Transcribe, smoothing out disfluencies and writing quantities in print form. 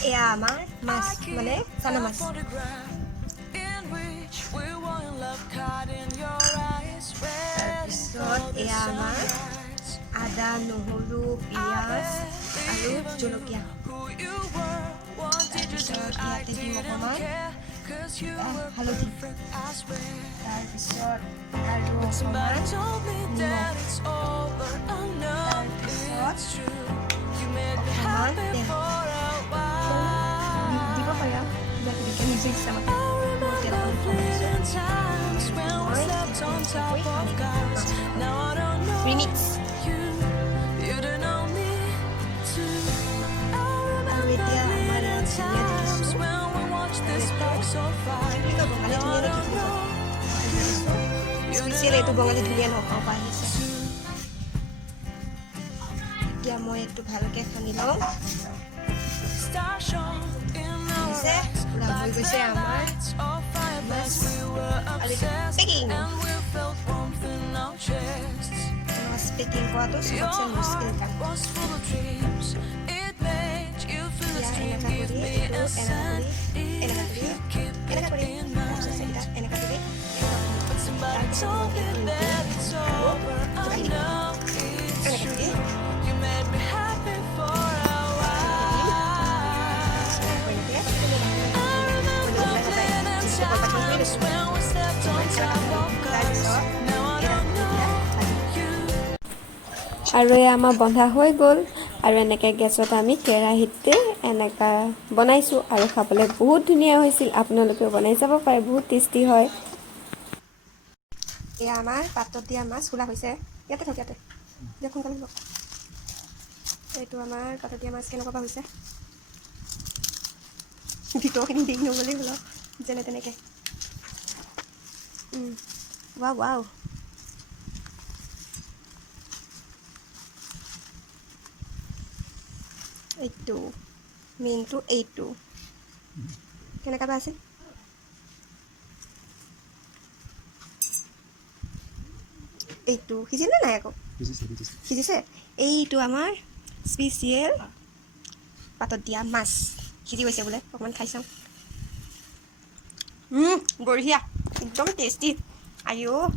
এয়া আমাৰ মাছ মানে চানা মাছ তাৰপিছত এয়া আমাৰ আদা নহৰু পিঁয়াজ আৰু জলকীয়া তাৰপিছত ইয়াতে দিম অকণমান হালধি তাৰপিছত আৰু অকণমান নিমখ তাৰপিছত অকণমান তেল দিব পাৰে আৰু কিবা কিবিকে নিজে ইচ্ছামতে মই তেল অকণ ৰিমিক্স আৰু এতিয়া আমাৰ ইয়াত ধনিয়া দি দিছোঁ বঙালী ধনিয়া নে কি স্পেচিয়েল এইটো বঙালী ধনিয়া নখাব আহিছে এতিয়া মই এইটো ভালকৈ সানি লওঁ পুৰা হৈ গৈছে আমাৰ মাছ আৰু পেকিং মাছ পেকিং কৰাটো চবতছে মুস্কিল কাম এনেকুৱা কৰি আৰু এয়া আমাৰ বন্ধা হৈ গ'ল আৰু এনেকৈ গেছত আমি কেৰাহীতে এনেকৈ বনাইছোঁ আৰু খাবলৈ বহুত ধুনীয়া হৈছিল আপোনালোকেও বনাই চাব পাৰে বহুত টেষ্টি হয় এয়া আমাৰ পাতত দিয়া মাছ খোলা হৈছে ইয়াতে থওক ইয়াতে দিয়ক সোনকালে দিয়ক এইটো আমাৰ পাতত দিয়া মাছ কেনেকুৱা বা হৈছে ভিতৰখিনি দি নগ'লেই হ'ল যেনে তেনেকৈ ৱাও ৱাও এইটো মেইনটো এইটো কেনেকুৱা বা আছে এইটো সিজিলে নাই আকৌ সিজিছে এইটো আমাৰ স্পেচিয়েল পাতত দিয়া মাছ সিজি গৈছে বোলে অকণমান খাই চাওঁ বঢ়িয়া একদম টেষ্টি আইঅ'